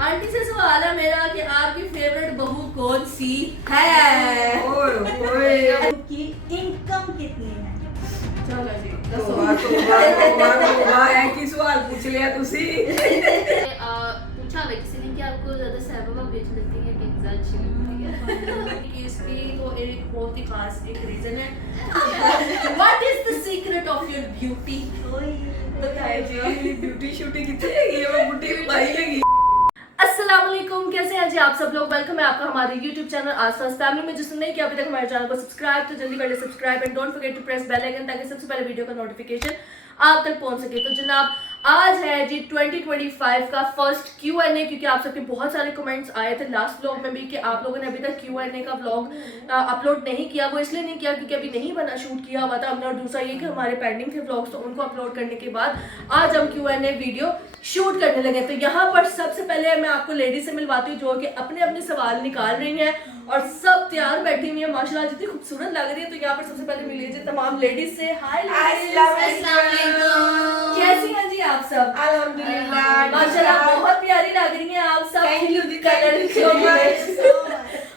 Aunty से सवाल है मेरा कि आपकी फेवरेट बहू कौन सी है? ओए की इनकम कितनी है? चलो जी एक ही सवाल पूछ लिया तुसी। पूछा है किसी ने कि आपको ज्यादा सहबा बेच लगती है कि इंसान अच्छी लगती है? इसकी तो एक बहुत ही खास एक रीजन है। What is the secret of your beauty? बताइए जी, मेरी ब्यूटी शूटी कितनी है? ये वो बुढ़ी पाई लगी। अस्सलाम वालेकुम, कैसे हैं जी आप सब लोग? वेलकम है आपका हमारे YouTube चैनल आसपास फैमिली में। जिसने नहीं किया अभी तक हमारे चैनल को सब्सक्राइब, तो जल्दी कर ले subscribe and don't forget to press bell icon ताकि सबसे पहले वीडियो का नोटिफिकेशन आप तक पहुंच सके। तो जनाब आज है जी 2025 का फर्स्ट Q&A, क्योंकि आप सबके बहुत सारे कमेंट्स आए थे लास्ट व्लॉग में भी कि आप लोगों ने अभी तक Q&A का व्लॉग अपलोड नहीं किया। वो इसलिए नहीं किया क्योंकि अभी नहीं बना, शूट किया हुआ था हमने, और दूसरा ये कि हमारे पेंडिंग थे व्लॉग्स, तो उनको अपलोड करने के बाद आज हम Q&A वीडियो शूट करने लगे। तो यहाँ पर सबसे पहले मैं आपको लेडीज से मिलवाती हूँ जो कि अपने अपने सवाल निकाल रही हैं और सब तैयार बैठी हुई है माशाल्लाह, जितनी खूबसूरत लग रही है। तो यहाँ पर सबसे पहले मिल लीजिए तमाम लेडीज से। हाय कैसी हैं जी आप सब? अल्हम्दुलिल्लाह माशाल्लाह बहुत प्यारी लग रही हैं आप सब। Thank you, colour thank you so much.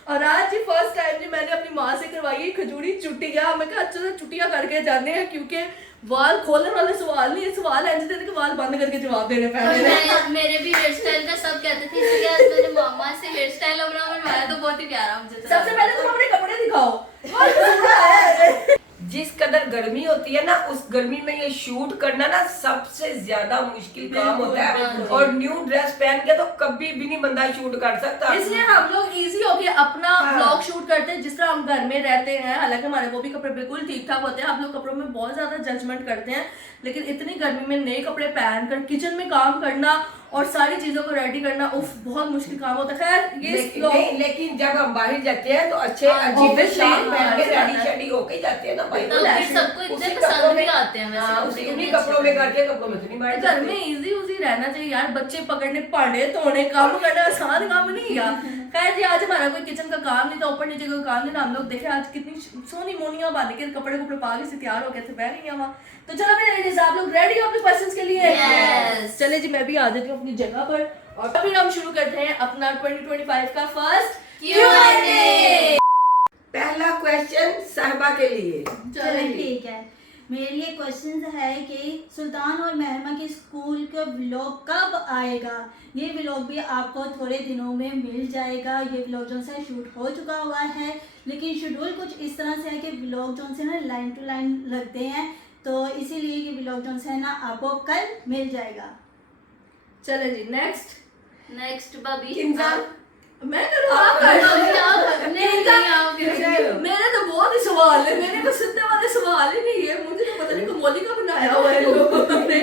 और आज जी फर्स्ट टाइम जी मैंने अपनी माँ से करवाई है खजूरी चुटिया। मैं कहा अच्छे से चुटिया करके जाने हैं क्योंकि वाल खोलने वाले सवाल नहीं, सवाल ऐसे देने के वाल बंद करके जवाब देने पहले। मेरे भी हेयर स्टाइल का सब कहते थे, इसलिए आज मैंने मामा से हेयर स्टाइल अपना बनवाया तो बहुत ही प्यारा मुझे तो सबसे पहले तुम अपने कपड़े दिखाओ। जिस कदर गर्मी होती है ना, उस गर्मी में ये शूट करना ना सबसे ज्यादा मुश्किल काम होता है। बिल्कुल। और न्यू ड्रेस पहन के तो कभी भी नहीं बंदा शूट कर सकता। इसलिए हम लोग इजी होके अपना व्लॉग शूट करते हैं जिस तरह हम घर में रहते हैं। हालांकि हमारे वो भी कपड़े बिल्कुल ठीक ठाक होते हैं। आप लोग कपड़ों में बहुत ज्यादा जजमेंट करते हैं, लेकिन इतनी गर्मी में नए कपड़े पहनकर किचन में काम करना और सारी चीजों को रेडी करना उफ बहुत मुश्किल काम होता है। खैर ये लेकिन जब हम बाहर जाते हैं तो अच्छे obviously, पहन के हाँ, रेडी शेडी होके जाते हैं ना भाई। तो फिर सबको इतने पसंद भी आते हैं वैसे उन्हीं कपड़ों में करके कपड़ों में तो नहीं बाहर घर में इजी उजी रहना चाहिए यार। बच्चे पकड़ने, भांडे धोने, काम करना आसान काम नहीं यार। खैर जी आज हमारा कोई किचन का काम नहीं था, ऊपर नीचे कोई काम नहीं था। हम लोग देखे आज कितनी सोनी मोनिया बांध के कपड़े कपड़े पा के से तैयार हो गए थे, बैठ गई वहाँ। तो चलो मेरे लेडीज आप लोग रेडी हो अपने क्वेश्चंस के लिए? Yes. चले जी मैं भी आ जाती हूँ अपनी जगह पर और फिर हम शुरू करते हैं अपना 2025 का फर्स्ट Q&A। पहला क्वेश्चन साहिबा के लिए। चलो ठीक है। मेरे लिए क्वेश्चन है कि सुल्तान और महरमा के स्कूल का व्लॉग कब आएगा? ये व्लॉग भी आपको थोड़े दिनों में मिल जाएगा। ये व्लॉग जो है शूट हो चुका हुआ है, लेकिन शेड्यूल कुछ इस तरह से है कि व्लॉग जो है ना लाइन टू लाइन लगते हैं, तो इसीलिए ये व्लॉग जो है ना आपको कल मिल जाएगा। चले जी नेक्स्ट बबी इंसान मैं करूँ आप कर लो। नहीं मेरे तो बहुत ही सवाल है, मेरे को सुनने वाले सवाल ही नहीं है। मुझे तो पता नहीं कमोली का बनाया हुआ है लोगों ने।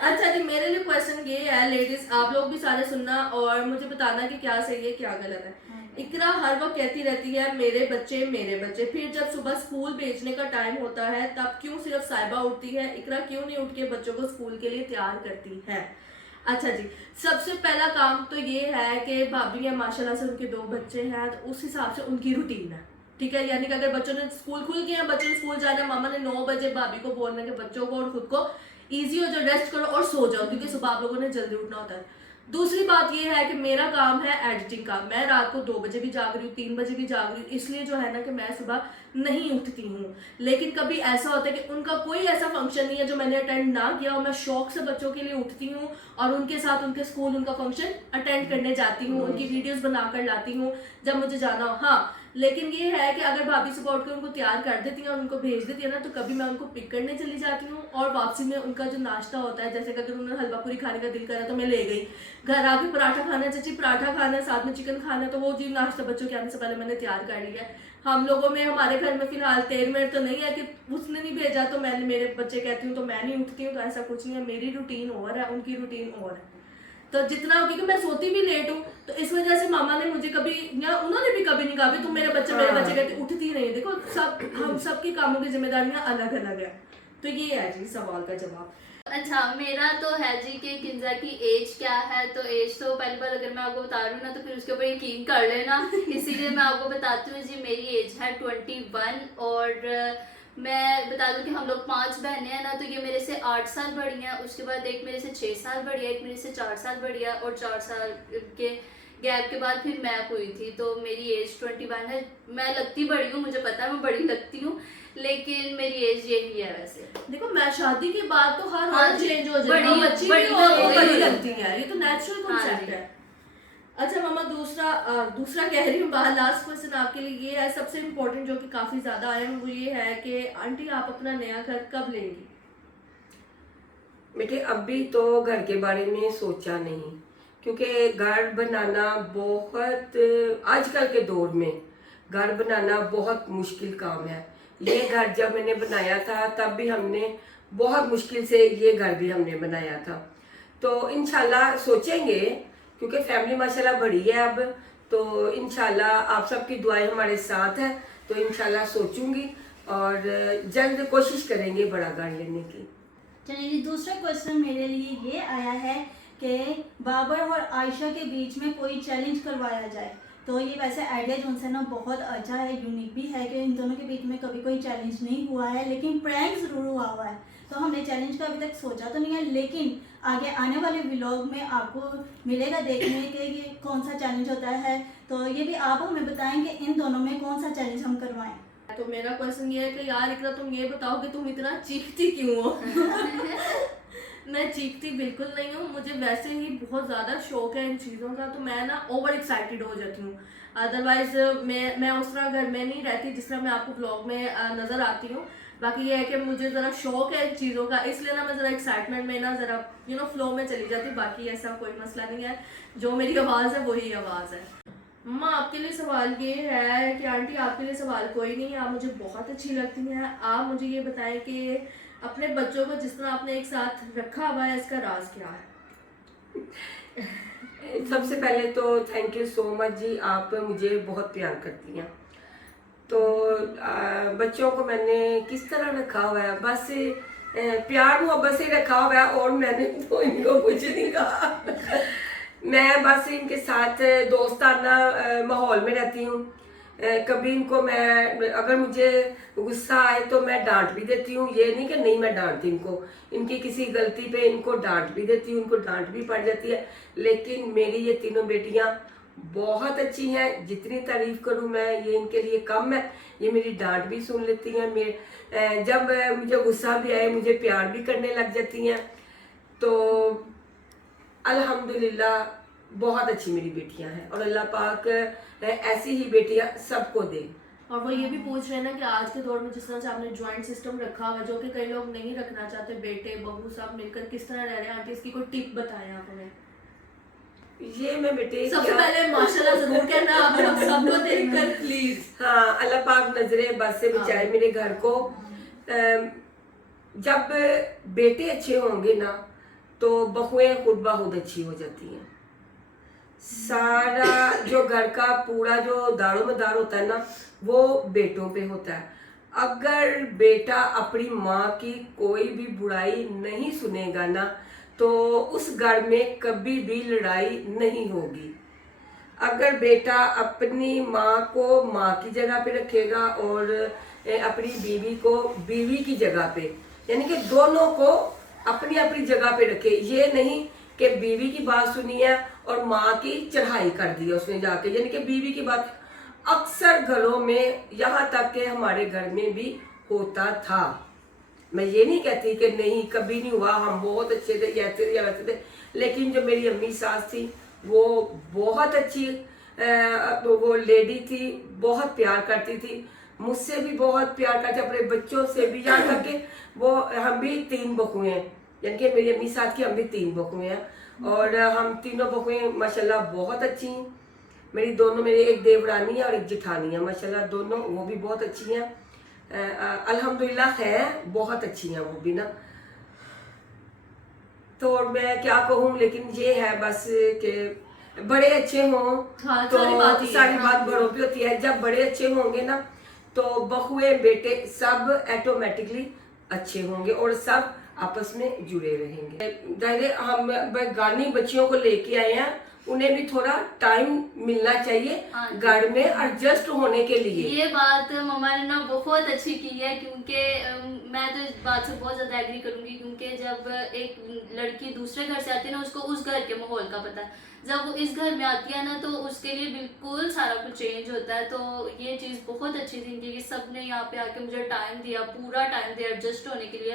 अच्छा जी मेरे लिए क्वेश्चन ये है लेडीज, आप लोग भी सारे सुनना और मुझे बताना कि क्या सही है क्या गलत है। इकरा हर वक्त कहती रहती है मेरे बच्चे, फिर जब सुबह स्कूल भेजने का टाइम होता है तब क्यों सिर्फ साहिबा उठती है? इकरा क्यों नहीं उठ के बच्चों को स्कूल के लिए तैयार करती है? अच्छा जी सबसे पहला काम तो ये है कि भाभी है माशाल्लाह से, उनके 2 बच्चे हैं, तो उस हिसाब से उनकी रूटीन है, ठीक है। यानी कि अगर बच्चों ने स्कूल खुल गए हैं, बच्चों ने स्कूल जाना है, मामा ने 9 बजे भाभी को बोलना है कि बच्चों को और खुद को ईजी हो जाओ, रेस्ट करो और सो जाओ, क्योंकि सुबह आप लोगों ने जल्दी उठना होता है। दूसरी बात ये है कि मेरा काम है एडिटिंग का। मैं रात को 2 बजे भी जाग रही हूँ, 3 बजे भी जाग रही हूँ, इसलिए जो है ना कि मैं सुबह नहीं उठती हूँ। लेकिन कभी ऐसा होता है कि उनका कोई ऐसा फंक्शन नहीं है जो मैंने अटेंड ना किया और मैं शौक से बच्चों के लिए उठती हूँ और उनके साथ उनके स्कूल उनका फंक्शन अटेंड करने जाती हूँ, उनकी वीडियोस बनाकर लाती हूँ जब मुझे जाना हो। हाँ लेकिन ये है कि अगर भाभी सुबह उठ के उनको तैयार कर देती है और उनको भेज देती है ना, तो कभी मैं उनको पिक करने चली जाती हूँ और वापसी में उनका जो नाश्ता होता है, जैसे कि अगर उन्होंने हलवा पूरी खाने का दिल करा तो मैं ले गई, घर आके पराठा खाना है चाची पराठा खाना है, साथ में चिकन खाना है, तो वो जी नाश्ता बच्चों के आने से पहले मैंने तैयार कर लिया है। हम लोगों में हमारे घर में फिलहाल 13 मिनट तो नहीं है कि उसने नहीं भेजा तो मैंने मेरे बच्चे कहती हूँ तो मैं नहीं उठती हूँ, तो ऐसा कुछ नहीं है। मेरी रूटीन और है, उनकी रूटीन और है। तो जितना क्योंकि मैं सोती भी लेट हूँ, तो इस वजह से मामा ने मुझे कभी या उन्होंने भी कभी नहीं कहा तुम मेरे बच्चे कहते उठती नहीं। देखो सब हम सबके कामों की जिम्मेदारियां अलग अलग है। तो ये है जी सवाल का जवाब। अच्छा मेरा तो है जी कि किंजा की एज क्या है? तो एज तो पहली बार अगर मैं आपको बता रही हूँ ना तो फिर उसके ऊपर यकीन कर लेना, इसीलिए मैं आपको बताती हूँ जी। मेरी एज है 21 और मैं बता दूं कि हम लोग 5 बहनें हैं ना, तो ये मेरे से 8 साल बड़ी हैं, उसके बाद एक मेरे से 6 साल बड़ी है, एक मेरे से 4 साल बड़ी है, और 4 साल के गैप के बाद फिर मैं हुई थी। तो मेरी एज 21 है। मैं लगती बड़ी हूँ, मुझे पता है मैं बड़ी लगती हूँ, लेकिन मेरी एज यही है वैसे। देखो मैं शादी के बाद तो हर हाँ और जी, चेंज हो जाती बड़ी- है, बच्ची बड़ी भी और हो बड़ी गई। लगती है, ये तो नेचुरल हाँ कॉन्सेप्ट जी। है। अच्छा मामा, दूसरा कह रही हूँ बाहर, लास्ट क्वेश्चन आपके लिए ये है, सबसे इम्पोर्टेंट, जो कि काफी ज्यादा आया है, वो ये है कि आंटी आप अपना नया घर कब लेंगी? बेटे अभी तो घर के बारे में सोचा नहीं, क्योंकि घर बनाना बहुत, आजकल के दौर में घर बनाना बहुत मुश्किल काम है। ये घर जब मैंने बनाया था तब भी हमने बहुत मुश्किल से ये घर भी हमने बनाया था। तो इंशाल्लाह सोचेंगे, क्योंकि फैमिली माशाल्लाह बड़ी है अब, तो इंशाल्लाह आप सबकी दुआएं हमारे साथ है, तो इंशाल्लाह सोचूंगी और जल्द कोशिश करेंगे बड़ा घर लेने की। चलिए जी, दूसरा क्वेश्चन मेरे लिए ये आया है कि बाबर और आयशा के बीच में कोई चैलेंज करवाया जाए। तो ये वैसे आइडिया जो उनसे ना बहुत अच्छा है, यूनिक भी है कि इन दोनों के बीच में कभी कोई चैलेंज नहीं हुआ है, लेकिन प्रैंक ज़रूर हुआ है। तो हमने चैलेंज का अभी तक सोचा तो नहीं है, लेकिन आगे आने वाले व्लॉग में आपको मिलेगा देखने के ये कौन सा चैलेंज होता है। तो ये भी आप हमें बताएं कि इन दोनों में कौन सा चैलेंज हम करवाएं। तो मेरा क्वेश्चन ये है कि यार इकरा, तुम ये बताओ कि तुम इतना चीखती क्यों हो? मैं चीखती बिल्कुल नहीं हूँ, मुझे वैसे ही बहुत ज़्यादा शौक है इन चीज़ों का, तो मैं ना ओवर एक्साइटेड हो जाती हूँ। अदरवाइज मैं उस तरह घर में नहीं रहती जिस तरह मैं आपको ब्लॉग में नज़र आती हूँ। बाकी ये है कि मुझे ज़रा शौक है इन चीज़ों का, इसलिए ना मैं ज़रा एक्साइटमेंट में ना ज़रा फ्लो में चली जाती। बाकी ऐसा कोई मसला नहीं है, जो मेरी आवाज़ है वही आवाज़ है। मम्मा आपके लिए सवाल ये है कि आंटी आपके लिए सवाल कोई नहीं है, आप मुझे बहुत अच्छी लगती हैं। आप मुझे ये बताएं कि अपने बच्चों को जिस तरह आपने एक साथ रखा हुआ है, इसका राज क्या है? सबसे पहले तो थैंक यू सो मच जी, आप मुझे बहुत प्यार करती हैं। तो बच्चों को मैंने किस तरह रखा हुआ है, बस प्यार मोहब्बत से रखा हुआ है, और मैंने तो इनको कुछ नहीं कहा। मैं बस इनके साथ दोस्ताना माहौल में रहती हूँ। कभी इनको मैं, अगर मुझे गुस्सा आए तो मैं डांट भी देती हूँ, ये नहीं कि नहीं मैं डांटती इनको, इनकी किसी गलती पे इनको डांट भी देती हूँ, इनको डांट भी पड़ जाती है। लेकिन मेरी ये तीनों बेटियाँ बहुत अच्छी हैं, जितनी तारीफ करूँ मैं ये इनके लिए कम है। ये मेरी डांट भी सुन लेती हैं, जब मुझे गुस्सा भी आए मुझे प्यार भी करने लग जाती हैं। तो अल्हम्दुलिल्लाह बहुत अच्छी मेरी बेटियां हैं, और अल्लाह पाक ऐसी ही बेटियां सबको दे। और वो ये भी पूछ रहे हैं ना कि आज के दौर में जिस तरह से आपने ज्वाइंट सिस्टम रखा हुआ है, जो कि कई लोग नहीं रखना चाहते, बेटे बहू सब मिलकर किस तरह रह रहे हैं, आंटी इसकी कोई टिप बताएं आप हमें। ये मैं बेटे सबसे पहले माशाल्लाह जरूर कहना आप लोग सबको देखकर प्लीज। हाँ, अल्लाह पाक नजरे बस से बचाए मेरे घर को। जब बेटे अच्छे होंगे ना तो बहुएं खुद ब खुद अच्छी हो जाती हैं। सारा जो घर का पूरा जो दारोमदार होता है ना, वो बेटों पे होता है। अगर बेटा अपनी माँ की कोई भी बुराई नहीं सुनेगा ना, तो उस घर में कभी भी लड़ाई नहीं होगी। अगर बेटा अपनी माँ को माँ की जगह पे रखेगा और अपनी बीवी को बीवी की जगह पे, यानी कि दोनों को अपनी अपनी जगह पे रखे। ये नहीं कि बीवी की बात सुनी है और माँ की चढ़ाई कर दी है उसने जाके, यानी कि बीवी की बात अक्सर घरों में, यहाँ तक के हमारे घर में भी होता था। मैं ये नहीं कहती कि नहीं, कभी नहीं हुआ, हम बहुत अच्छे थे, ऐसे थे या वैसे थे। लेकिन जो मेरी अम्मी सास थी वो बहुत अच्छी वो लेडी थी, बहुत प्यार करती थी, मुझसे भी बहुत प्यार करती, अपने बच्चों से भी। यहाँ तक कि वो, हम भी 3 बहुएं हैं, यानी कि मेरी अम्मी सास की हम भी 3 बहुएं हैं, और हम तीनों बहुएं माशाल्लाह बहुत अच्छी हैं। मेरी एक देवरानी है और एक जिठानी है, माशाल्लाह दोनों, वो भी बहुत अच्छी हैं। अल्हम्दुलिल्लाह है, बहुत अच्छी हैं वो भी ना। तो मैं क्या कहूँ, लेकिन ये है बस कि बड़े अच्छे हों। हाँ, तो सारी बात बड़ों पे होती है। जब बड़े अच्छे होंगे ना तो बहुएं बेटे सब ऑटोमेटिकली अच्छे होंगे और सब आपस में जुड़े रहेंगे। हम गानी बच्चियों को लेके आए हैं, उन्हें भी थोड़ा टाइम मिलना चाहिए हाँ जी। घर में एडजस्ट होने के लिए। ये बात मम्मा ने ना बहुत अच्छी की है, क्योंकि मैं तो इस बात से बहुत ज़्यादा एग्री करूँगी, क्योंकि जब एक लड़की दूसरे घर से आती है ना, उसको उस घर के माहौल का पता है। जब वो इस घर में आती है ना, तो उसके लिए बिल्कुल सारा कुछ चेंज होता है। तो ये चीज़ बहुत अच्छी थी कि सब ने यहाँ पे आके मुझे टाइम दिया, पूरा टाइम दिया एडजस्ट होने के लिए।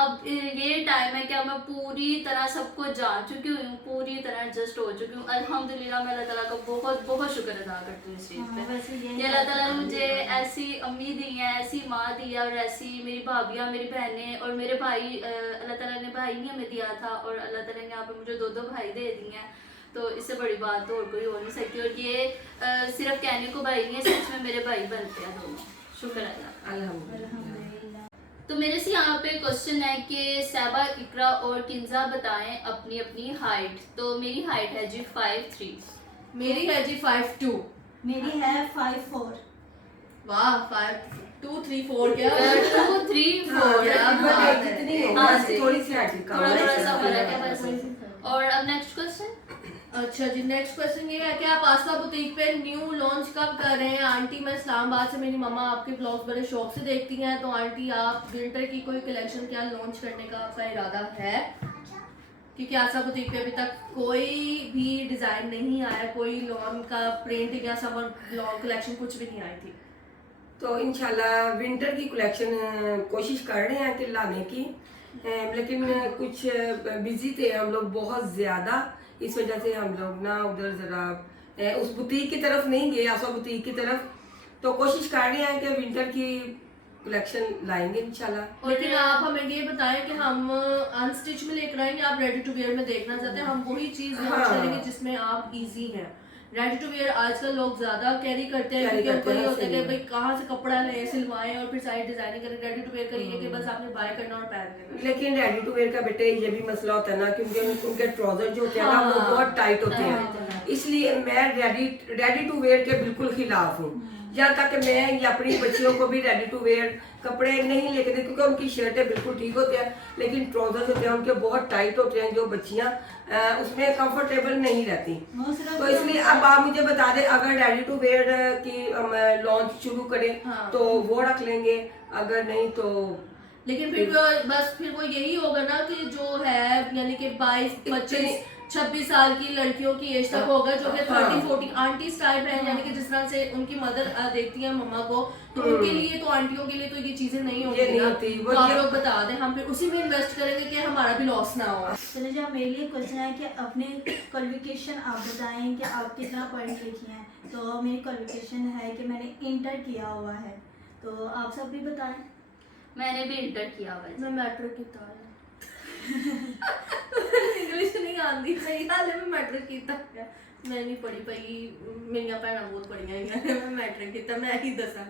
अब ये टाइम है कि अब मैं पूरी तरह सबको जान चुकी हूँ, पूरी तरह एडजस्ट हो चुकी हूँ। अल्हम्दुलिल्लाह, मैं अल्लाह ताला का बहुत बहुत शुक्र अदा करती हूँ इस चीज़ पे वैसे ये कि अल्लाह ताला ने मुझे ऐसी अम्मी दी है, ऐसी माँ दी है, और ऐसी मेरी भाभियाँ, मेरी बहनें और मेरे भाई। अल्लाह ताला ने भाई नहीं हमें दिया था, और अल्लाह ताला ने यहाँ पे मुझे 2 भाई दे दिए हैं। तो इससे बड़ी बात तो और कोई हो नहीं सकती। और ये सिर्फ कहने को भाई नहीं है, सच में मेरे भाई बनते हैं दोनों। शुक्र अल्लाह। अल्हम्दुलिल्लाह। तो मेरे से यहाँ पे क्वेश्चन है कि साबा, इकरा और किंजा बताएं अपनी अपनी हाइट। तो मेरी हाइट है जी 5'3". मेरी है जी 5'2". मेरी है 5'4". वाह, 5'2", 3, 4 क्या 2, 3, 4। हाँ, जितनी हो हाँ बस जी। थोड़ी सी हाइट कम थोड़ा है। थोड़ा सा फर्क है बस। और अब नेक्स्ट क्वेश्चन। अच्छा जी, नेक्स्ट क्वेश्चन ये है कि आप आस्था बुटीक पे न्यू लॉन्च कब कर रहे हैं? आंटी, मैं इस्लामाबाद से, मेरी मम्मा आपके ब्लॉग्स बड़े शौक से देखती हैं, तो आंटी आप विंटर की कोई कलेक्शन क्या लॉन्च करने का आपका इरादा है? क्योंकि आस्था बुटीक पे अभी तक कोई भी डिज़ाइन नहीं आया, कोई लॉन का प्रिंट या समर लॉन कलेक्शन कुछ भी नहीं आई थी। तो इंशाल्लाह विंटर की कलेक्शन कोशिश कर रहे हैं कि लाने की, लेकिन कुछ बिजी थे हम लोग बहुत ज़्यादा, इस वजह से हम लोग ना उधर ज़रा उस बुटीक की तरफ नहीं गए, आसवा बुटीक की तरफ। तो कोशिश कर रहे हैं कि विंटर की कलेक्शन लाएंगे इंशाल्लाह। लेकिन आप हमें ये बताएं कि हम अनस्टिच में लेकर आएंगे, आप रेडी टू वेयर में देखना चाहते हैं, हम वही चीज़ लॉन्च हाँ। करेंगे जिसमें आप इजी हैं। रेडी टू वेयर आजकल लोग ज्यादा कैरी करते हैं, Carry क्योंकि करते उनको ये हैं, होता है सही कि है। भाई कहाँ से कपड़ा लें, सिलवाएं और फिर सारी डिजाइनिंग करें। रेडी टू वेयर का ये है कि बस आपने बाय करना और पहन लेना। लेकिन रेडी टू वेयर का बेटे ये भी मसला होता है ना, क्योंकि उनके ट्राउजर जो होते हैं ना वो हाँ। बहुत टाइट होते हैं, इसलिए मैं रेडी टू वेयर के बिल्कुल खिलाफ हूँ। यहाँ तक मैं ये अपनी बच्चियों को भी रेडी टू वेयर कपड़े नहीं लेके दे, क्योंकि उनकी शर्टें बिल्कुल ठीक होती हैं, लेकिन ट्राउजर होते हैं उनके बहुत टाइट होते हैं, जो बच्चियाँ उसमें कंफर्टेबल नहीं रहती। तो इसलिए अब आप मुझे बता दें, अगर रेडी टू वेयर की लॉन्च शुरू करें हाँ। तो वो रख लेंगे, अगर नहीं तो लेकिन फिर बस फिर वो यही होगा ना कि जो है यानी कि 22, 25, 26 साल की लड़कियों की एज तक होगा, जो कि 30, 40 आंटी टाइप है, यानी कि जिस तरह से उनकी मदर देखती है मम्मा को, तो उनके लिए तो आंटियों के लिए तो ये चीजें नहीं होती नहीं ना। होती, वो तो आप ये- लोग बता दें, हम फिर उसी में इन्वेस्ट करेंगे कि हमारा भी लॉस ना हो। चलो जी, मेरे लिए क्वेश्चन है कि अपने क्वालिफिकेशन आप बताएं कि आप कितना पढ़ी लिखी हैं। तो मेरी क्वालिफिकेशन है कि मैंने इंटर किया हुआ है, तो आप सब भी बताएं। मैंने भी इंटर किया हुआ है। मैं मैट्रिक किया है। इंग्लिश नहीं आती, सही हाल है, मैं मैट्रिक किया है। मैं नहीं पढ़ी पाई, मेरिया भैन बहुत पढ़िया हैं, मैं मैट्रिक किया, मैं ही दसा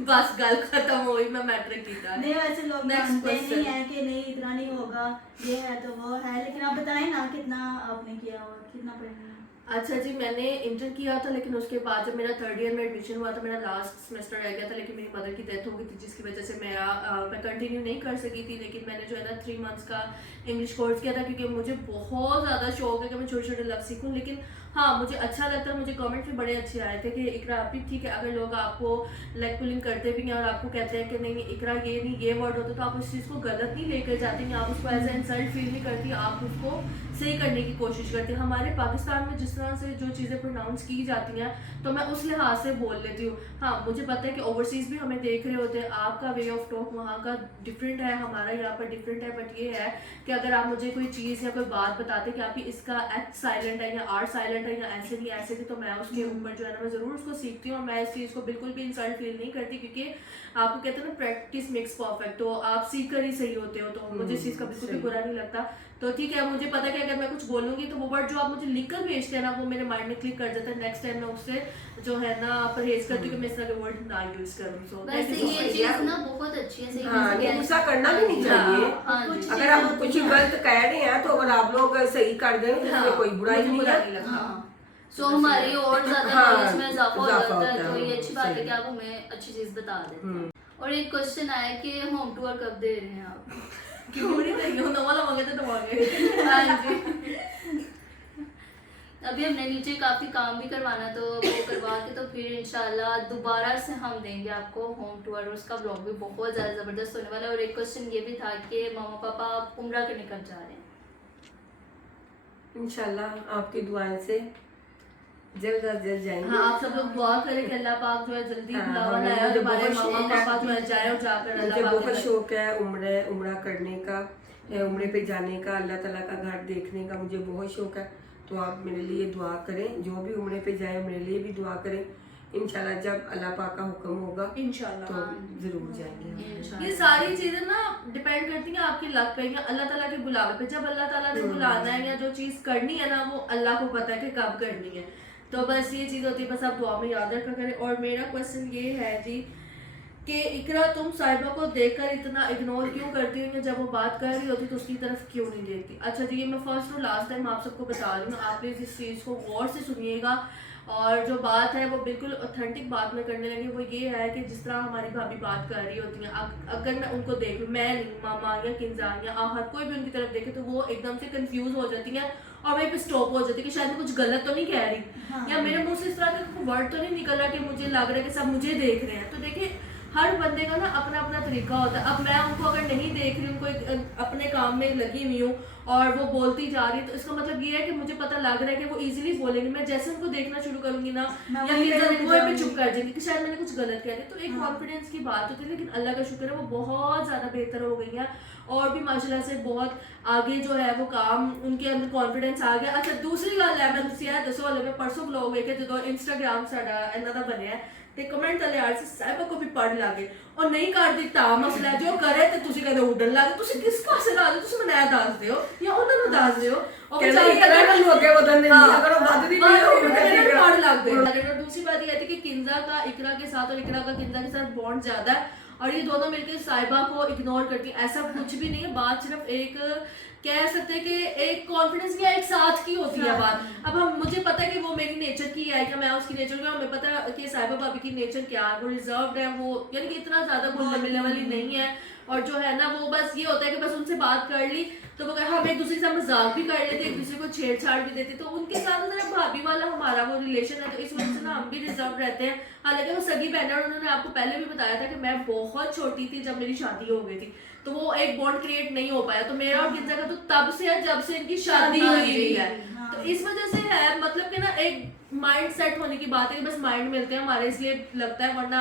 बस गल खत्म हुई, मैं मैट्रिक किया है। नहीं, वैसे लोग Next मानते question. नहीं है कि नहीं इतना नहीं होगा, ये है तो वो है, लेकिन आप बताएं ना कितना आपने किया हुआ, कितना पढ़ी हैं। अच्छा जी, मैंने इंटर किया था, लेकिन उसके बाद जब मेरा 3rd ईयर में एडमिशन हुआ था, मेरा लास्ट सेमेस्टर रह गया था, लेकिन मेरी मदर की डेथ हो गई थी, जिसकी वजह से मैं कंटिन्यू नहीं कर सकी थी। लेकिन मैंने जो है ना 3 मंथ्स का इंग्लिश कोर्स किया था, क्योंकि मुझे बहुत ज़्यादा शौक है कि मैं छोटे छोटे लफ्ज़ सीखूँ। लेकिन हाँ, मुझे अच्छा लगता है, मुझे कमेंट भी बड़े अच्छे आए थे कि इकरा आप भी ठीक है, अगर लोग आपको लेग पुलिंग करते भी हैं और आपको कहते हैं कि नहीं इकरा ये नहीं ये वर्ड होता, तो आप उस चीज़ को गलत नहीं लेकर जाते हैं, आप उसको एज ए इंसल्ट फील नहीं करती, आप उसको सही करने की कोशिश करते हैं। हमारे पाकिस्तान में जिस तरह से जो चीज़ें प्रोनाउंस की जाती हैं, तो मैं उस लिहाज से बोल लेती हूँ। हाँ, मुझे पता है कि ओवरसीज़ भी हमें देख रहे होते हैं, आपका वे ऑफ टॉक वहाँ का डिफरेंट है, हमारा यहाँ पर डिफरेंट है। बट ये है कि अगर आप मुझे कोई चीज़ या कोई बात बताते कि आपकी इसका एच साइलेंट है या आर साइलेंट है या ऐसे नहीं ऐसे नहीं, तो मैं उसके ऊपर जो है ना मैं ज़रूर उसको सीखती हूँ, और मैं इस चीज़ को बिल्कुल भी इंसल्ट फील नहीं करती, क्योंकि आपको कहते हैं ना प्रैक्टिस मेक्स परफेक्ट, तो आप सीख कर ही सही होते हो। तो मुझे इस चीज़ का बिल्कुल भी बुरा नहीं लगता। तो ठीक है, मुझे पता है कि अगर मैं कुछ बोलूँगी तो वो वर्ड जो आप मुझे लिख कर भेजते हैं ना, वो मेरे माइंड में क्लिक कर जाता है। नेक्स्ट टाइम मैं उससे जो है ना परहेज करती हूँ कि मैं इस तरह के वर्ड ना यूज़ करूँ। सो वैसे ये चीज ना बहुत अच्छी है, सही हाँ, में ये गुस्सा करना भी नहीं चाहिए। हाँ जी। अगर आप कुछ गलत कह रहे हैं तो अगर आप लोग सही कर दें तो इसमें कोई बुराई नहीं है। लगता। हाँ, सो हमारी और ज्यादा हाँ, नॉलेज में इजाफा हो इजाफा जाता है, होता तो है, ये अच्छी बात है सही। कि आप हमें अच्छी चीज बता देते हैं। और एक क्वेश्चन आया कि होम टूर कब दे रहे हैं आप? क्यों नहीं देंगे, नवा लवांगे तो दवांगे। हाँ जी। अभी हमने नीचे काफ़ी काम भी करवाना, तो वो करवा के तो फिर इंशाल्लाह दोबारा से हम देंगे आपको होम टूर, और उसका ब्लॉग भी बहुत ज़्यादा ज़बरदस्त होने वाला है। और एक क्वेश्चन ये भी था कि मामा पापा आप उम्रा करने कब जा रहे हैं? इंशाल्लाह आपकी दुआएं से जल्द अज जल्द जाएंगे। हाँ, आप सब लोग दुआ करें कि अल्लाह पाक जो है जल्दी हाँ, बुलावा हमें लाए और मुझे हमारे बहुत मामा शौक है। पापा जो है जाए और जाकर मुझे अल्लाह पाक बहुत के शौक है उम्रा करने का, उम्रे पे जाने का, अल्लाह ताला का घर देखने का मुझे बहुत शौक है। तो आप मेरे लिए दुआ करें, जो भी उम्रे पे जाए मेरे लिए भी दुआ करें। इंशाल्लाह जब अल्लाह पाक का हुक्म होगा इंशाल्लाह तो जरूर जाएंगे हम। इंशाल्लाह। ये सारी चीजें ना डिपेंड करती हैं आपकी लक पे या अल्लाह ताला के बुलावे पे। जब अल्लाह ताला ने बुलाना है या जो चीज करनी है ना, वो अल्लाह को पता है कि कब करनी है। तो बस ये चीज होती है, बस आप दुआ में याद रखा करें। और मेरा क्वेश्चन ये है जी कि इकरा तुम साहिबा को देखकर इतना इग्नोर क्यों करती हो, जब वो बात कर रही होती तो उसकी तरफ क्यों नहीं देखती? अच्छा जी, ये मैं फर्स्ट और लास्ट टाइम आप सबको बता रही हूँ, आप प्लीज इस चीज को गौर से सुनिएगा। और जो बात है वो बिल्कुल ऑथेंटिक बात में करने लगी, वो ये है कि जिस तरह हमारी भाभी बात कर रही होती हैं, अगर मैं उनको देख लूँ, मैं नहीं, मामा या किंजा या आहत कोई भी उनकी तरफ देखे, तो वो एकदम से कंफ्यूज हो जाती हैं और वहीं पे स्टॉप हो जाती है कि शायद मैं कुछ गलत तो नहीं कह रही, हाँ। या मेरे मुंह से इस तरह का वर्ड तो नहीं निकल रहा कि मुझे लग रहा है कि सब मुझे देख रहे हैं। तो देखिए, हर बंदे का ना अपना अपना तरीका होता है। अब मैं उनको अगर नहीं देख रही हूँ, उनको अपने काम में लगी हुई हूँ और वो बोलती जा रही है, तो इसका मतलब ये है कि मुझे पता लग रहा है कि वो इजीली बोलेंगे। मैं जैसे उनको देखना शुरू करूंगी ना, मैं या वहीं पे किसी रुक कोई भी जाऊंगी। चुप कर जाएंगे कि शायद मैंने कुछ गलत कह दिया। तो एक हाँ। कॉन्फिडेंस की बात होती है, लेकिन अल्लाह का शुक्र है वो बहुत ज्यादा बेहतर हो गई है और भी माशाल्लाह से बहुत आगे जो है वो काम उनके अंदर कॉन्फिडेंस आ गया। अच्छा, दूसरी गल है, मैं तुझे दसो वाले में परसों ब्लॉग ਵੇਖੇ ਜਦੋਂ ਇੰਸਟਾਗ੍ਰਾਮ ਸਾਡਾ ਇਹਨਾਂ ਦਾ ਬਣਿਆ ਤੇ ਕਮੈਂਟ ਥੱਲੇ ਆਰ ਸੀ ਸਾਹਿਬਾ ਕੋ ਵੀ ਪੜ ਲਾਗੇ और नहीं कर दी ਤਾਂ ਮਸਲਾ ਜੋ ਕਰੇ ਤੇ ਤੁਸੀਂ ਕਹਿੰਦੇ ਉੱਡਣ ਲੱਗੇ। ਤੁਸੀਂ ਕਿਸ ਪਾਸੇ ਲਾ ਦਿਓ? ਤੁਸੀਂ ਮੈਨੂੰ ਇਹ ਦੱਸ ਦਿਓ ਜਾਂ ਉਹਨਾਂ ਨੂੰ ਦੱਸ ਦਿਓ। और कहना इतना नहीं हो गया वो धंधे नहीं, अगर वो बद भी नहीं हो पढ़ लग गए। और दूसरी बात ये थी कि किंजा का इकरा के साथ और इकरा का किंजा के साथ बॉन्ड ज्यादा है और ये दोनों मिलकर साहिबा को इग्नोर करती हैं। ऐसा कुछ भी नहीं है, बात सिर्फ एक कह सकते हैं कि एक कॉन्फिडेंस या एक साथ की होती है बात। अब हम मुझे पता है कि वो मेरी नेचर की है या मैं उसकी नेचर की हूँ, हमें पता है कि साहिबा भाभी की नेचर क्या है, वो रिजर्व्ड है, वो यानी कि इतना ज्यादा घुलने मिलने वाली नहीं है। और जो है ना वो बस ये होता है कि बस उनसे बात कर ली तो वो हम एक दूसरे के साथ मजाक भी कर लेते, एक दूसरे को छेड़छाड़ भी देते। तो उनके साथ जरा भाभी वाला हमारा वो रिलेशन है, तो इस वजह से ना हम भी रिजर्व रहते हैं। हालांकि वो सगी बहन है और उन्होंने आपको पहले भी बताया था कि मैं बहुत छोटी थी जब मेरी शादी हो गई थी, तो वो एक बॉन्ड क्रिएट नहीं हो पाया। तो मेरा और किंजा का तो तब से है जब से इनकी शादी हुई है। तो इस वजह से है, मतलब कि ना एक माइंड सेट होने की बात है कि बस माइंड मिलते हैं हमारे, इसलिए लगता है, वरना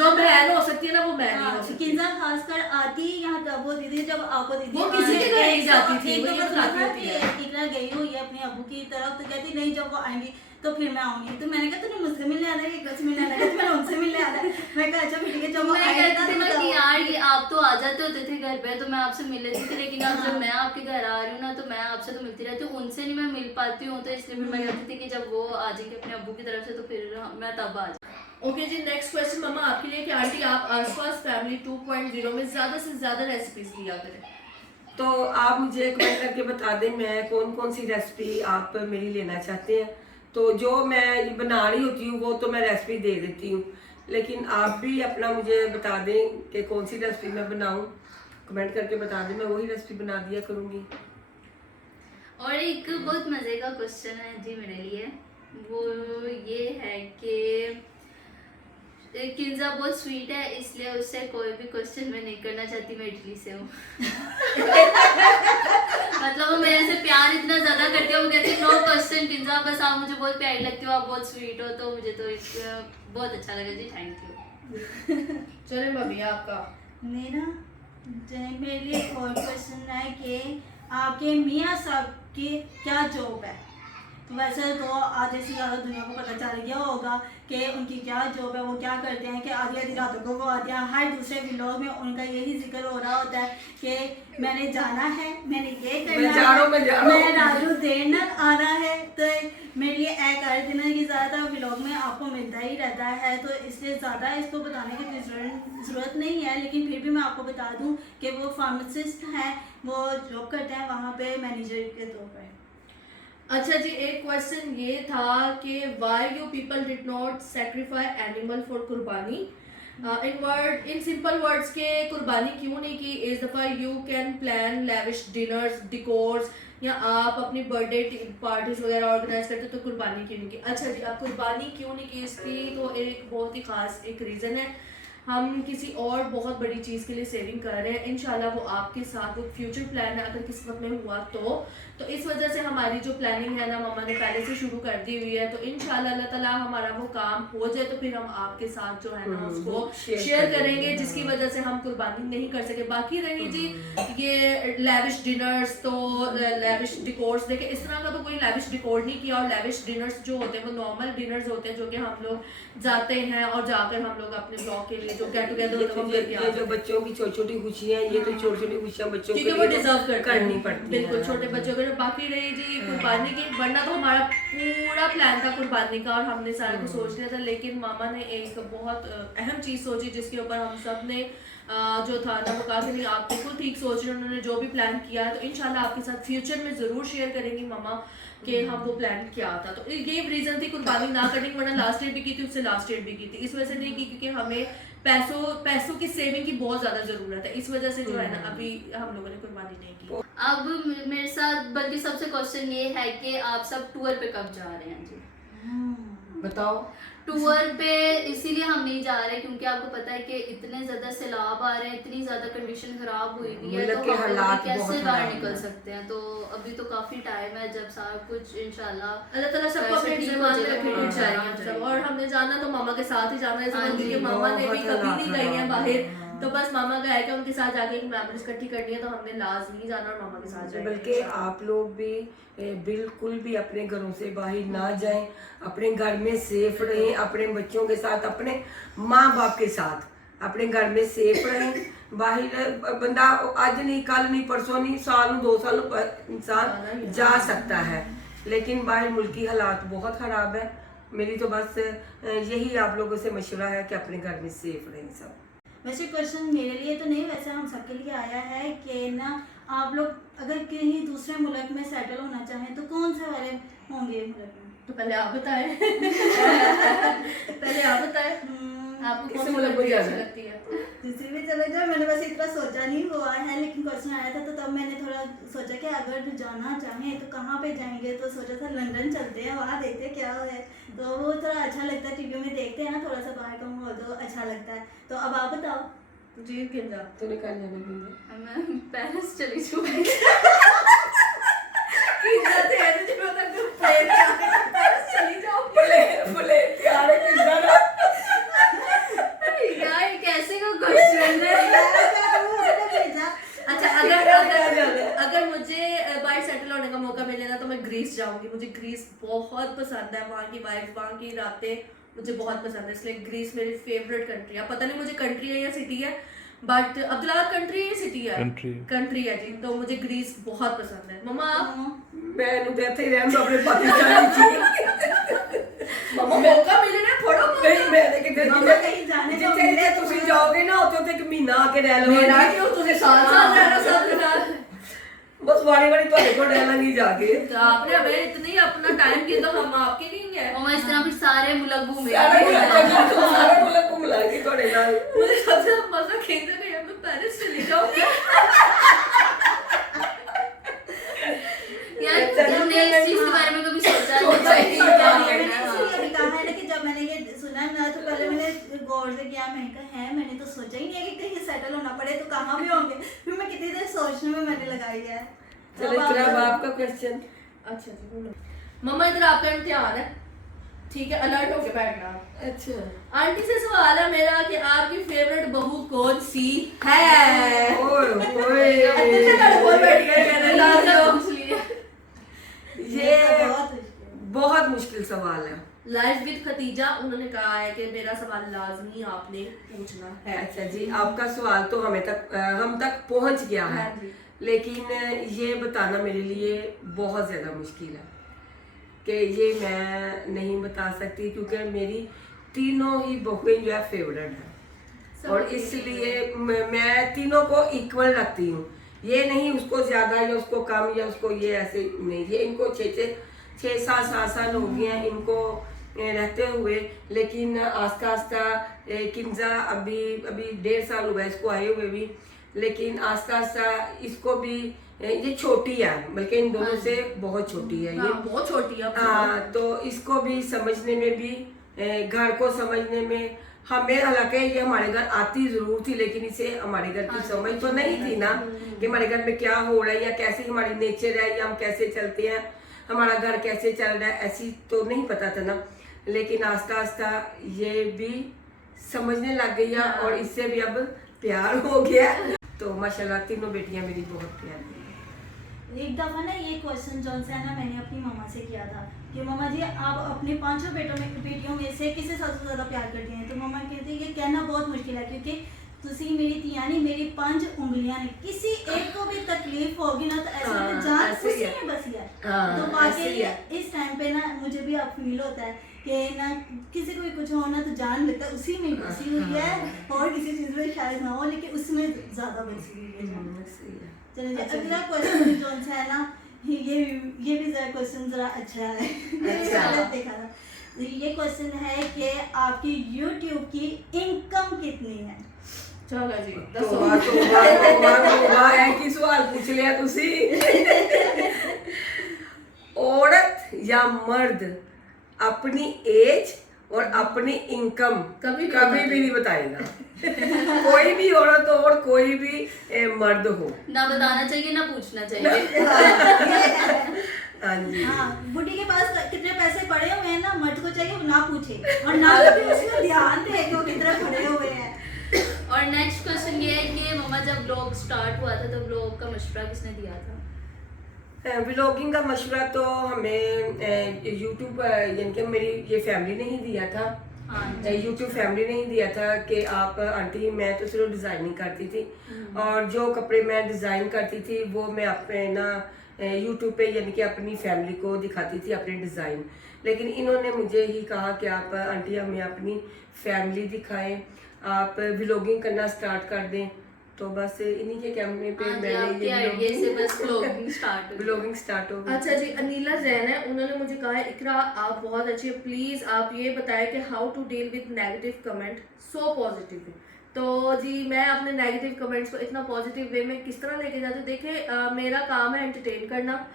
जो बहन हो सकती है ना वो मैं नहीं हो सकती। किंजा खासकर आती यहाँ तब वो दीदी जब आपको दीदी वो किसी के घर नहीं जाती थी, एक वो दो ये बार बताती था होती कि है। इकरा गई हुई है अपने अबू की तरफ, तो कहती नहीं जब वो आएंगी तो फिर मैं आऊंगी। तो मैंने कहा तूने मुझसे मिलने आना है कि कुछ मिलने आना है? मैंने उनसे मिलने आना है। मैं कहा अच्छा ठीक है, जब वो मैं आएगा कहती थी तो ना कि बताओ। यार ये आप तो आ जाते होते थे घर पे तो मैं आपसे मिल लेती थी, लेकिन अब जब मैं आपके घर आ रही हूँ ना तो मैं आपसे तो मिलती रहती हूँ, उनसे नहीं मैं मिल पाती हूँ। तो इसलिए फिर मैं कहती थी कि जब वो आ जाएंगे अपने अब्बू की तरफ से तो फिर मैं तब आ जाऊँ। ओके जी, नेक्स्ट क्वेश्चन मम्मा आपके लिए कि आंटी आप आसपास फैमिली 2.0 में ज्यादा से ज्यादा रेसिपीज दिया करें। तो आप मुझे कमेंट करके बता दें मैं कौन कौन सी रेसिपी आप मेरी लेना चाहते हैं। तो जो मैं बना रही होती हूँ वो तो मैं रेसिपी दे देती हूँ, लेकिन आप भी अपना मुझे बता दें कि कौन सी रेसिपी मैं बनाऊँ, कमेंट करके बता दें, मैं वही रेसिपी बना दिया करूँगी। और एक बहुत मज़े का क्वेश्चन है जी मेरे लिए, वो ये है कि किंजा बहुत स्वीट है इसलिए उससे कोई भी क्वेश्चन मैं नहीं करना चाहती, मैं इटली से हूँ। मतलब वो मेरे से प्यार इतना ज़्यादा करती है, वो कहती है नो क्वेश्चन किंजा, बस आप मुझे बहुत प्यारी लगती हो, आप बहुत स्वीट हो। तो मुझे तो बहुत अच्छा लगा जी, थैंक यू। चले मम्मी आपका। मेरा मेरे लिए एक और क्वेश्चन है कि आपके मियाँ साहब की क्या जॉब है? तो वैसे तो आधे से ज़्यादा दुनिया को पता चल गया होगा कि उनकी क्या जॉब है, वो क्या करते हैं कि आधी आधी रातों को वो आते हैं। हर दूसरे व्लॉग में उनका यही जिक्र हो रहा होता है कि मैंने जाना है, मैंने ये करना है, मैं राजू देर न आ रहा है। तो मेरे लिए एक कर देना कि ज़्यादातर व्लॉग में आपको मिलता ही रहता है, तो इसलिए ज़्यादा इसको बताने की ज़रूरत नहीं है। लेकिन फिर भी मैं आपको बता दूँ कि वो फार्मासिस्ट हैं, वो जॉब करते हैं वहाँ पे मैनेजर के तौर पर। अच्छा जी, एक क्वेश्चन ये था कि why you people did not sacrifice animal for कुर्बानी। इन सिंपल वर्ड्स के कुर्बानी क्यों नहीं की? इस दफ़ा you can plan lavish dinners, decors, या आप अपनी बर्थडे पार्टीज वगैरह ऑर्गेनाइज करते तो कुर्बानी क्यों नहीं की? अच्छा जी, आप कुर्बानी क्यों नहीं की इसकी तो एक बहुत ही खास एक रीज़न है। हम किसी और बहुत बड़ी चीज़ के लिए सेविंग कर रहे हैं, इंशाल्लाह वो आपके साथ वो फ्यूचर प्लान है, अगर किस्मत में हुआ तो इस वजह से हमारी जो प्लानिंग है ना मम्मा ने पहले से शुरू कर दी हुई है। तो इंशाल्लाह अल्लाह ताला हमारा वो काम हो जाए तो फिर हम आपके साथ जो है ना उसको शेयर करेंगे, जिसकी वजह से हम कुर्बानी नहीं कर सके। बाकी रही जी ये लेविश डिनर्स, तो लेविश डिकोर्स देखे, इस तरह का तो कोई लेविश डिकोर नहीं किया। और लेविश डिनर्स जो होते हैं वो नॉर्मल डिनर्स होते हैं जो कि हम लोग जाते हैं और जाकर हम लोग अपने ब्लॉग के लिए जो गेट टुगेदर होता है वो करके आते हैं। जो बच्चों की छोटी छोटी खुशियाँ हैं, ये तो छोटी छोटी खुशियाँ बच्चों क्योंकि के वो लिए डिजर्व करते करनी हैं, पड़ती बिल्कुल है। छोटे बच्चों के। बाकी रही जी कुर्बानी की, वरना तो हमारा पूरा प्लान था कुर्बानी का और हमने सारा कुछ सोच लिया था, लेकिन मामा ने एक बहुत अहम चीज़ सोची जिसके ऊपर हम सब ने जो था ना वो कहा कि नहीं आप बिल्कुल ठीक सोच रहे हैं, उन्होंने जो भी प्लान किया है तो इंशाल्लाह आपके साथ फ्यूचर में ज़रूर शेयर करेंगी मामा कि हम वो प्लान क्या था। तो ये रीज़न थी कुर्बानी ना करने की, वरना लास्ट ईयर भी की थी, उससे लास्ट ईयर भी की थी। इस वजह से नहीं की क्योंकि हमें पैसों की सेविंग की बहुत ज़्यादा ज़रूरत है, इस वजह से जो है ना अभी हम लोगों ने कुर्बानी नहीं की। अब मेरे साथ बल्कि सबसे क्वेश्चन ये है कि आप सब टूर पे कब जा रहे हैं जी? बताओ। टूर पे इसीलिए हम नहीं जा रहे क्योंकि आपको पता है कि इतने ज्यादा सैलाब आ रहे हैं, इतनी ज्यादा कंडीशन खराब हुई हुई है, मुल्क तो के हम हालात अभी कैसे बहुत बाहर खराब निकल हैं। सकते हैं? तो अभी तो काफी टाइम है जब सारा कुछ इंशाल्लाह अल्लाह ताला सबको वैसे अपने ठीक ज़िम्मा हो में जाएगा, रखनी हाँ, चाहिए हाँ, हम सब। और हमने जाना तो मामा के साथ ही जाना है, हाँ समझ जी, लीजिए मामा ने भी बहुत कभी नहीं गई है बाहर, हाँ। तो बस मामा का है कि उनके साथ जाके एक मेमोरीज इकट्ठी करनी है, तो हमने लाजमी जाना और मामा के साथ जाएंगे। बल्कि आप लोग भी बिल्कुल भी अपने घरों से बाहर ना जाएं, अपने घर में सेफ रहें, अपने बच्चों के साथ, अपने माँ बाप के साथ अपने घर में सेफ रहें। बाहर बंदा आज नहीं कल नहीं परसों नहीं साल 2 साल इंसान जा सकता है, लेकिन बाहर मुल्क की हालात बहुत ख़राब है। मेरी तो बस यही आप लोगों से मशवरा है कि अपने घर में सेफ रहें सब। वैसे क्वेश्चन मेरे लिए तो नहीं, वैसे हम सबके लिए आया है कि ना आप लोग अगर कहीं दूसरे मुल्क में सेटल होना चाहें तो कौन से वाले होंगे मुल्क में? तो पहले आप बताएं पहले आप बताएं आपको किस कौन सी मुल्क को कंट्री अच्छी जाना है? लगती है? दूसरी भी चले जाए, मैंने बस इतना सोचा नहीं हुआ है, लेकिन क्वेश्चन आया था तो तब मैंने थोड़ा सोचा कि अगर जाना चाहें तो कहाँ पे जाएंगे, तो सोचा था लंदन चलते हैं, वहाँ देखते हैं क्या है, तो वो थोड़ा अच्छा लगता है, टीवी में देखते हैं ना थोड़ा सा बाहर का माहौल तो अच्छा लगता है। तो अब आप बताओ। जी किंजा तूने कहा जाने देंगे मैं पेरिस चली जाऊँ। किंजा थे ऐसे जो तक प्लेन चली जाओ प्लेन तैयार है किंजा का। यार कैसे का क्वेश्चन है? अच्छा अगर मुझे बाहर सेटल होने का मौका मिले ना तो मैं ग्रीस जाऊंगी। मुझे ग्रीस बहुत पसंद है, वहाँ की वाइफ, वहाँ की रातें मुझे बहुत पसंद है, इसलिए ग्रीस मेरी फेवरेट कंट्री है। पता नहीं मुझे कंट्री है या सिटी है, बट अब्दुल्ला कंट्री है या सिटी है? कंट्री है जी। तो मुझे ग्रीस बहुत पसंद है। मम्मा मैं कहते ही रहूं अपने पाकिस्तानी चीज। मम्मा मौका मिले ना थोड़ा नहीं मैं लेकिन मम्मा कहीं जाने को जिथे मिले तुम जाओगे ना उत्थे एक महीना आके रह लो। मेरा क्यों तुझे साल रहना सब के साथ। बस वारी वारी ਤੁਹਾਡੇ ਕੋਲ ਰਹਿ ਲਾਂਗੀ ਜਾ ਕੇ। तो आपने हमें इतनी अपना टाइम दिया तो हम आपके नहीं है। और मैं इस तरह फिर सारे मुल्क घूमे। सारा मुल्क घूम लांगी ਤੁਹਾਡੇ ਨਾਲ। मुझे सबसे मजा खेलने का है, मैं पेरिस चली जाऊंगी। यार हमने इस चीज के बारे में कभी सोचा नहीं सोचा था ही कि नहीं। क्या मैंने करना है। इसलिए अभी कहा है ना कि जब मैंने ये सुना ना तो पहले मैंने गौर से किया, मैंने कहा है मैंने तो सोचा ही नहीं है कि कहीं सेटल होना पड़े तो कहाँ भी होंगे, फिर मैं कितनी देर सोचने में मैंने लगाई है। चलो इतना बाप का क्वेश्चन। अच्छा जी बोलो। मम्मा इधर आपका इम्तिहान है, ठीक है, अलर्ट होके बैठना। अच्छा आंटी से सवाल है मेरा कि आपकी फेवरेट बहू कौन सी है? ओए ओए ये बहुत मुश्किल सवाल है। लाइफ विद खतीजा उन्होंने कहा है कि मेरा सवाल लाजमी आपने पूछना है। अच्छा जी, आपका सवाल तो हम तक पहुंच गया है, हाँ जी। लेकिन ये बताना मेरे लिए बहुत ज़्यादा मुश्किल है कि ये मैं नहीं बता सकती, क्योंकि मेरी तीनों ही बहुएं जो है फेवरेट है और इसलिए मैं तीनों को इक्वल रखती हूँ। ये नहीं उसको ज़्यादा या उसको कम या उसको ये ऐसे नहीं, ये इनको 6-7 साल हो गए हैं इनको रहते हुए, लेकिन आस्ता आस्ता किंजा अभी 1.5 साल हुआ है इसको आए हुए भी, लेकिन आस्ता आस्ता इसको भी ये छोटी है, बल्कि इन दोनों से बहुत छोटी है ये। हाँ, बहुत छोटी है अब हाँ, तो इसको भी समझने में भी, घर को समझने में, हमें हालांकि ये हमारे घर आती जरूर थी, लेकिन इसे हमारे घर की समझ तो नहीं थी ना कि हमारे घर में क्या हो रहा है या कैसी हमारी नेचर है या हम कैसे चलते हैं, हमारा घर कैसे चल रहा है, ऐसी तो नहीं पता था ना। लेकिन आस्ता आस्ता ये भी समझने लग गई है और इससे भी अब प्यार हो गया। तो माशाल्लाह तीनों बेटियां मेरी बहुत प्यारी हैं। एक दफ़ा ना ये क्वेश्चन जो है ना मैंने अपनी मामा से किया था कि मामा जी आप अपने 5 बेटियों में से किसे सबसे ज़्यादा प्यार करते हैं। तो मामा कहते हैं ये कहना बहुत मुश्किल है, क्योंकि तुसी मेरी धियां नहीं, मेरी 5 उंगलियां ने, किसी एक को भी तकलीफ होगी ना तो ऐसा हाँ, तो जान ऐसे ही उसी है। में बसी है। हाँ, तो ऐसे वाकई ही है। इस टाइम पे ना मुझे भी अब फील होता है कि ना किसी को भी कुछ हो ना तो जान लगता है उसी में बसी हुई है, और किसी चीज़ में शायद ना हो लेकिन उसमें ज़्यादा बसी हुई है। ऐसे ही है। चलिए जी, अच्छा अगला क्वेश्चन जो है ना ये भी जरा क्वेश्चन जरा अच्छा है। अच्छा। मैंने देखा था। तो ये क्वेश्चन है कि आपकी YouTube की इनकम कितनी है। चलो जी तोबा तोबा तोबा तोबा है कि सवाल पूछ लिया तुसी। औरत या मर्द अपनी एज और अपनी इनकम कभी भी नहीं बताएगा। कोई भी औरत हो और कोई भी मर्द हो। ना बताना चाहिए ना पूछना चाहिए। हाँ जी। हाँ, बुढ़ी के पास कितने पैसे पड़े हुए हैं ना, मर्द को चाहिए वो ना पूछे और ना भी उसमें ध्यान दे कि वो कितने पड़े हुए हैं। और नेक्स्ट क्वेश्चन ये है कि मम्मा जब ब्लॉग स्टार्ट हुआ था तो ब्लॉग का मशवरा किसने दिया था? व्लॉगिंग का मशवरा तो हमें यूट्यूब यानी कि मेरी ये फैमिली ने ही दिया था। हाँ यूट्यूब फैमिली ने ही दिया था कि आप आंटी, मैं तो सिर्फ डिज़ाइनिंग करती थी और जो कपड़े मैं डिज़ाइन करती थी वो मैं अपने ना यूट्यूब पे यानी कि अपनी फैमिली को दिखाती थी अपने डिज़ाइन। लेकिन इन्होंने मुझे ही कहा कि आप आंटी हमें अपनी फैमिली दिखाएं, आप व्लॉगिंग करना स्टार्ट कर दें। तो बस इन्हीं के कहने पे मैंने ये आइडिया से बस ब्लॉगिंग स्टार्ट हुई। व्लॉगिंग स्टार्ट हो गई। अच्छा जी, अनीला जैन है, उन्होंने मुझे कहा है इकरा आप बहुत अच्छी है, प्लीज आप ये बताएं कि how to deal with negative comment so positive. तो जी मैं अपने नेगेटिव कमेंट्स को इतना पॉजिटिव वे में किस तरह लेके जाती हूँ। देखिए मेरा काम है एंटरटेन करना,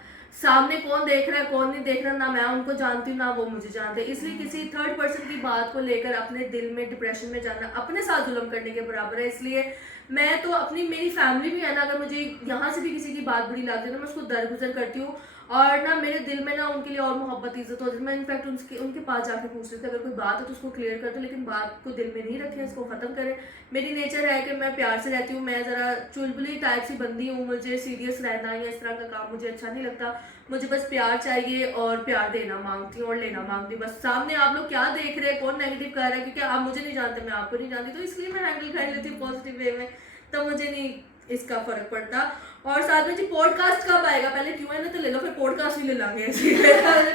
सामने कौन देख रहा है कौन नहीं देख रहा ना मैं उनको जानती हूँ ना वो मुझे जानते हैं, इसलिए किसी थर्ड पर्सन की बात को लेकर अपने दिल में डिप्रेशन में जाना अपने साथ जुल्म करने के बराबर है। इसलिए मैं तो अपनी, मेरी फैमिली भी है ना, अगर मुझे यहाँ से भी किसी की बात बुरी लगती है तो मैं उसको दरगुजर करती हूँ और ना मेरे दिल में ना उनके लिए और मोहब्बत इज्जत होती है। मैं इनफैक्ट उनके पास जाके पूछ रही थी अगर कोई बात है तो उसको क्लियर कर दो, लेकिन बात को दिल में नहीं रखें, इसको ख़त्म करें। मेरी नेचर है कि मैं प्यार से रहती हूँ, मैं ज़रा चुलबुली टाइप सी बंदी हूँ, मुझे सीरियस रहना या इस तरह का काम मुझे अच्छा नहीं लगता। मुझे बस प्यार चाहिए और प्यार देना मांगती हूँ और लेना मांगती हूँ। बस सामने आप लोग क्या देख रहे हैं, कौन नेगेटिव कर रहा है, क्योंकि आप मुझे नहीं जानते मैं आपको नहीं जानती, तो इसलिए मैं हैंडल कर लेती हूँ पॉजिटिव वे में, तो मुझे नहीं इसका फर्क पड़ता। और साथ में जी पॉडकास्ट कब आएगा, पहले Q&A तो ले लो फिर पॉडकास्ट भी ले लेंगे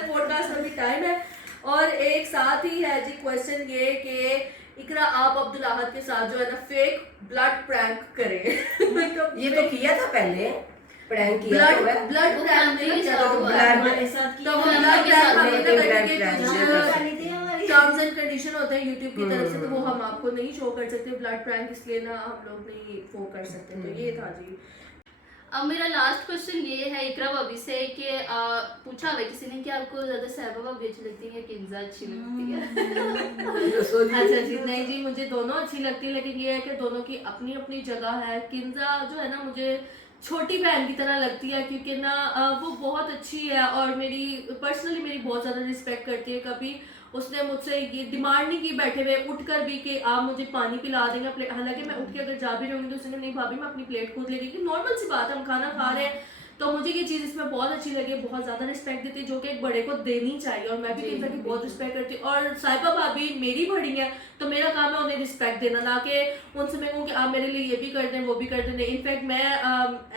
पॉडकास्ट में भी टाइम है। और एक साथ ही है जी क्वेश्चन ये कि इकरा आप अब्दुल अहद के साथ जो है ना फेक ब्लड प्रैंक करें। ये तो किया था पहले, प्रैंक किया ब्लड हुआ है। ब्लड प्रैंक नहीं किया तो हमारे साथ तो किया। ब्लड प्रैंक हमने blood ना करके prank कुछ वाली थी हमारी। टर्म्स एंड कंडीशन होते हैं यूट्यूब की तरफ से, तो वो हम आपको नहीं शो कर सकते ब्लड प्रैंक, इसलिए ना हम लोग नहीं वो कर सकते। तो ये था जी। अब मेरा लास्ट क्वेश्चन ये है इकरा भाभी से कि पूछा हुआ है किसी ने कि आपको ज्यादा सहबा भाभी अच्छी लगती है या किंजा अच्छी लगती है? अच्छा जी, नहीं जी मुझे दोनों अच्छी लगती है, लेकिन ये है कि दोनों की अपनी अपनी जगह है। किंजा जो है ना मुझे छोटी बहन की तरह लगती है, क्योंकि ना वो बहुत अच्छी है और मेरी पर्सनली मेरी बहुत ज़्यादा रिस्पेक्ट करती है। कभी उसने मुझसे ये डिमांड नहीं की बैठे हुए उठकर भी कि आप मुझे पानी पिला देंगे, हालांकि मैं उठ के अगर जा भी रहूँगी तो उसने नहीं भाभी मैं अपनी प्लेट खुद लेगी, कि नॉर्मल सी बात है, हम खाना खा रहे हैं। तो मुझे ये चीज़ इसमें बहुत अच्छी लगी, बहुत ज़्यादा रिस्पेक्ट देती है जो कि एक बड़े को देनी चाहिए, और मैं भी किंजा की बहुत रिस्पेक्ट करती हूँ। और साहिबा भाभी मेरी बड़ी है तो मेरा काम है उन्हें रिस्पेक्ट देना, ना कि उनसे मैं कहूँ कि आप मेरे लिए ये भी कर दें वो भी कर दें। इनफैक्ट मैं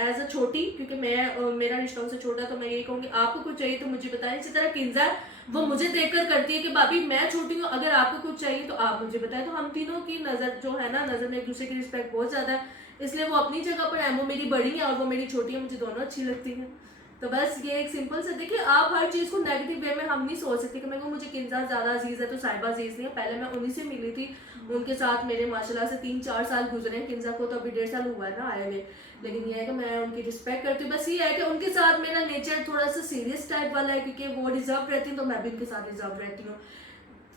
एज अ छोटी, क्योंकि मैं मेरा रिश्ता उनसे छोटा है, तो मैं यही कहूँगी आपको कुछ चाहिए तो मुझे बताएं। इसी तरह किंजा वो मुझे देखकर करती है कि भाभी मैं छोटी हूँ, अगर आपको कुछ चाहिए तो आप मुझे बताएं। तो हम तीनों की नज़र जो है ना, नज़र में एक दूसरे की रिस्पेक्ट बहुत ज़्यादा है, इसलिए वो अपनी जगह पर है, वो मेरी बड़ी है और वो मेरी छोटी है, मुझे दोनों अच्छी लगती हैं। तो बस ये एक सिंपल से देखिए, आप हर चीज़ को नेगेटिव वे में हम नहीं सोच सकते कि मैं कहूँ मुझे किंजा ज़्यादा अजीज़ है तो साहिबा अजीज़ नहीं है। पहले मैं उन्हीं से मिली थी, उनके साथ मेरे माशाल्लाह से 3-4 साल गुजरे हैं। किंजा को तो अभी 1.5 साल हुआ है ना आए हुए, लेकिन ये है कि मैं उनकी रिस्पेक्ट करती हूँ। बस ये है कि उनके साथ मेरा नेचर थोड़ा सा सीरियस टाइप वाला है, क्योंकि वो रिजर्व रहती हैं तो मैं भी उनके साथ रिजर्व रहती हूँ।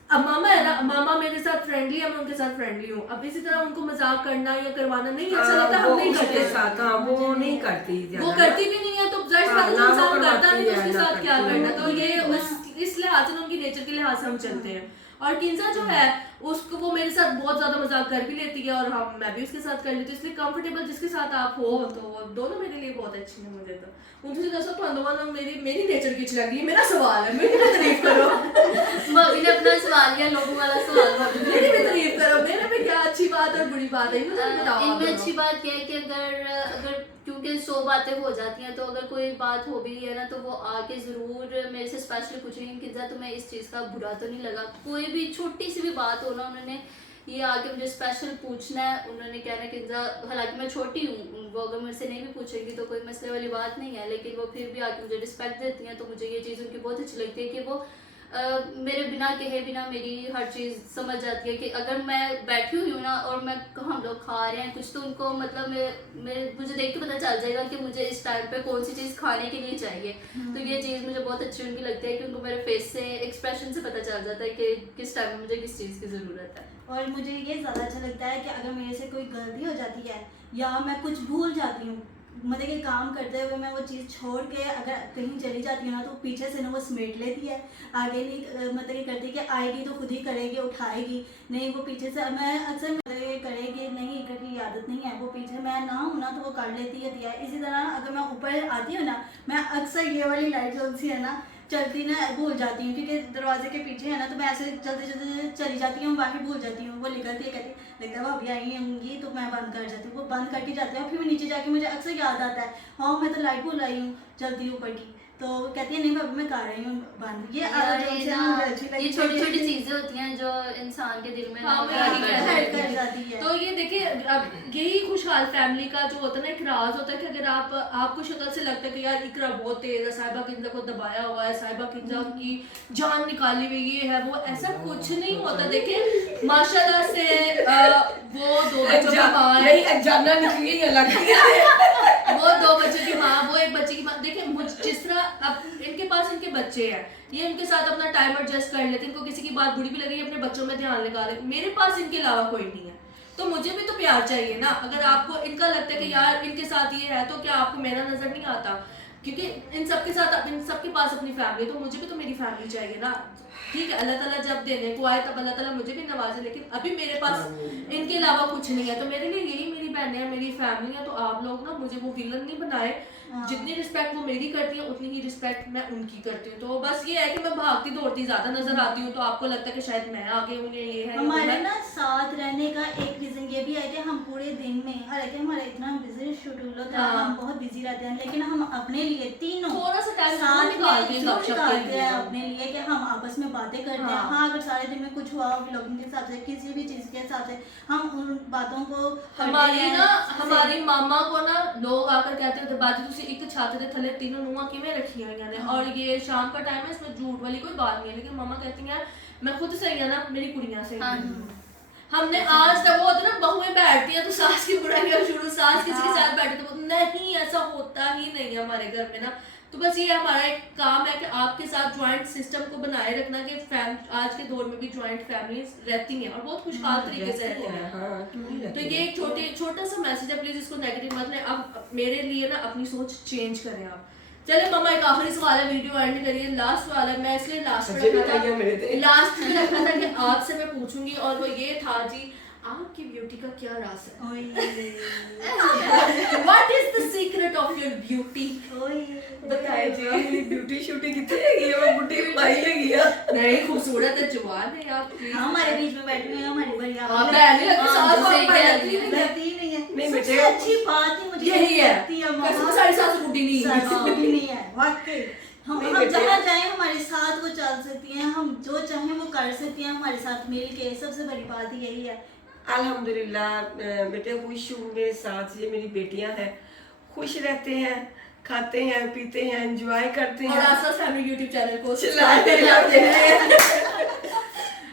अब मामा है ना, मामा मेरे साथ फ्रेंडली है, मैं उनके साथ फ्रेंडली हूँ। अब इसी तरह उनको मजाक करना या करवाना नहीं अच्छा लगता, हम नहीं उसके करते। साथ हाँ, वो नहीं करती वो ज्यादा। करती भी नहीं है तो जाहिर सी बात है, जो ना वो इंसान करता करवाती नहीं तो है, उसके ना साथ क्या करती है। करना। तो ये इस लिहाज से उनकी नेचर के लिहाज से हम चलते हैं। और किंजा जो है उसको, वो मेरे साथ बहुत ज्यादा मजाक कर भी लेती है और हम मैं भी उसके साथ कर लेती हूँ, इसलिए कंफर्टेबल जिसके साथ आप हो तो वो दोनों मेरे लिए बहुत अच्छी है। मुझे तो उनसे जैसा तो मेरी नेचर की अच्छी लगी, मेरा सवाल है, मेरी भी तारीफ करो। मम्मी ने अपना सवाल किया, लोगों वाला सवाल मेरी भी तारीफ करो, मेरे में क्या अच्छी बात और बुरी बात है इनको तो बताओ आप इनमें दोनों। अच्छी बात क्या है कि अगर क्योंकि 100 बातें हो जाती हैं, तो अगर कोई बात हो भी है ना तो वो आके ज़रूर मेरे से स्पेशली पूछेंगे कि तुम्हें इस चीज़ का बुरा तो नहीं लगा। कोई भी छोटी सी भी बात हो ना, उन्होंने ये आके मुझे स्पेशल पूछना है। उन्होंने कहना कि हालांकि मैं छोटी हूँ, वो अगर मुझसे नहीं भी पूछेंगी तो कोई मसले वाली बात नहीं है, लेकिन वो फिर भी आके मुझे रिस्पेक्ट देती हैं। तो मुझे ये चीज़ उनकी बहुत अच्छी लगती है कि वो मेरे बिना कहे बिना मेरी हर चीज़ समझ जाती है। कि अगर मैं बैठी हुई हूँ ना और हम लोग खा रहे हैं कुछ, तो उनको मतलब मुझे देख के पता चल जाएगा कि मुझे इस टाइम पे कौन सी चीज़ खाने के लिए चाहिए। तो ये चीज़ मुझे बहुत अच्छी उनकी लगती है कि उनको मेरे फेस से, एक्सप्रेशन से पता चल जाता है कि किस टाइम में मुझे किस चीज़ की ज़रूरत है। और मुझे ये ज़्यादा अच्छा लगता है कि अगर मेरे से कोई गलती हो जाती है या मैं कुछ भूल जाती हूँ, मतलब कि काम करते हुए मैं वो चीज़ छोड़ के अगर कहीं चली जाती हूँ ना, तो पीछे से ना वो समेट लेती है। आगे नहीं मतलब ये करती कि आएगी तो खुद ही करेगी, उठाएगी नहीं, वो पीछे से। मैं अक्सर मतलब ये करेगी नहीं, क्योंकि आदत नहीं है, वो पीछे मैं ना हूँ ना तो वो कर लेती है दिया। इसी तरह अगर मैं ऊपर आती हूँ ना, मैं अक्सर ये वाली लाइट जो सी है ना चलती ना भूल जाती हूँ, क्योंकि दरवाजे के पीछे है ना, तो मैं ऐसे चलते चलते चली जाती हूँ, बाहर भूल जाती हूँ। वो निकलती है, कहती लगता है वो अभी आई होंगी, तो मैं बंद कर जाती हूँ। वो बंद करके जाते हैं, फिर मैं नीचे जाके मुझे अक्सर याद आता है, हाँ मैं तो लाइट भूल आई हूँ जल्दी ऊपर की। तो कहती है नहीं अभी मैं कर रही हूँ बंद। ये आदत जो है मुझे अच्छी लगी। ये छोटी छोटी चीजें होती हैं जो इंसान के दिल में हाँ, ना वही घर है। कर कर जाती है। तो ये देखिए, अब यही खुशहाल फैमिली का जो होता है ना एक राज होता है कि अगर आपको शक्ल से लगता है कि यार इकरा बहुत तेज है, साहिबा किंजा को दबाया हुआ है, साहिबा किंजा की जान निकाली हुई ये है वो, ऐसा कुछ नहीं होता। देखिए माशाल्लाह से वो 2 बच्चों की माँ है, नहीं जाना निकली है लगती है। वो 2 बच्चों की माँ, वो 1 बच्चे की माँ। देखिए जिस तरह अब इनके पास इनके बच्चे हैं, ये इनके साथ अपना टाइम एडजस्ट कर लेते हैं, इनको किसी की बात बुरी भी लगी अपने बच्चों में ध्यान लगा ले। मेरे पास इनके अलावा कोई नहीं है, तो मुझे भी तो प्यार चाहिए ना। अगर आपको इनका लगता है कि यार इनके साथ ये है, तो क्या आपको मेरा नजर नहीं आता? क्योंकि इन सबके पास अपनी फैमिली, तो मुझे भी तो मेरी फैमिली चाहिए ना। ठीक है, अल्लाह ताला जब देने को आए तब अल्लाह ताला मुझे भी नवाजे, लेकिन अभी मेरे पास इनके अलावा कुछ नहीं है। तो मेरे लिए यही मेरी बहनें हैं, मेरी फैमिली है। तो आप लोग ना मुझे वो विलन नहीं बनाए। जितनी रिस्पेक्ट वो मेरी करती है उतनी ही रिस्पेक्ट मैं उनकी करती हूँ। तो बस ये है कि मैं भागती दौड़ती ज्यादा नजर आती हूँ, तो आपको लगता है कि शायद मैं आगे हूँ, ये है हमारे ना साथ रहने का एक रीजन ये भी है कि हम पूरे दिन में, हालांकि हमारा इतना बिजी शेड्यूल होता है, हम बहुत बिजी रहते हैं, लेकिन हम अपने लिए तीनों थोड़ा सा टाइम साथ निकालते हैं, में गपशप के निकालते लिए। हैं अपने लिए कि हम आपस में बातें करते हैं। हाँ, अगर सारे दिन में कुछ हुआ व्लॉगिंग के हिसाब से, किसी भी चीज के हिसाब से, हम उन बातों को हमारी मामा को ना लोग आकर कहते थे बाजी तुसी एक छाते दे थले तीनों नुआ किवें रखी हुई ने। और ये शाम का टाइम है, इसमें झूठ वाली कोई बात नहीं है, लेकिन मामा कहती हैं मैं खुद सही है ना, मेरी कुड़ियां सही हैं। हमने आज तक वो होता ना बहुएं बैठती हैं तो सास की बुराइयां शुरू, सास किसी के साथ बैठे तो नहीं, ऐसा होता ही नहीं है हमारे घर में ना। तो बस ये हमारा एक काम है कि आपके साथ ज्वाइंट सिस्टम को बनाए रखना, कि आज के दौर में भी ज्वाइंट फैमिलीज रहती हैं और बहुत खुशहाल तरीके से रहती हैं। तो ये एक छोटा सा मैसेज है, प्लीज इसको नेगेटिव मत लें। अब मेरे लिए ना अपनी सोच चेंज करें आप। चले मम्मा, एक आखिरी सवाल है, वीडियो एंड करिए। लास्ट सवाल है, मैं इसलिए लास्ट में रखा था कि आपसे मैं पूछूंगी, और वो ये था जी, आपकी ब्यूटी का क्या राज है? What is the secret of your beauty? बताइए जी। मेरी ब्यूटी शूटी कितनी है, ये वो बुढ़ी पाई लगी है। नहीं, खूबसूरत है, जवान है आप। हमारे बीच में बैठी हुई है हमारी बढ़िया आप बहन नहीं लगती, सास सही वास कह लगती रही नहीं है। नहीं है। नहीं सबसे बेटे, अच्छी बात ही मुझे यही है, लगती है कसम सारी सास बुढ़ी नहीं है। सास बुढ़ी नहीं है वाकई। हम नहीं हम बेटे। जहाँ जाए हमारे साथ वो चल सकती हैं, हम जो चाहें वो कर सकती हैं हमारे साथ मिल के। सबसे बड़ी बात ही यही है। अल्हम्दुलिल्लाह बेटे खुश हूँ, मेरे साथ ये मेरी बेटियां हैं, खुश रहते हैं, खाते हैं, पीते हैं, एंजॉय करते और हैं, आसपास फैमिली यूट्यूब चैनल को चलाते चलाते हैं।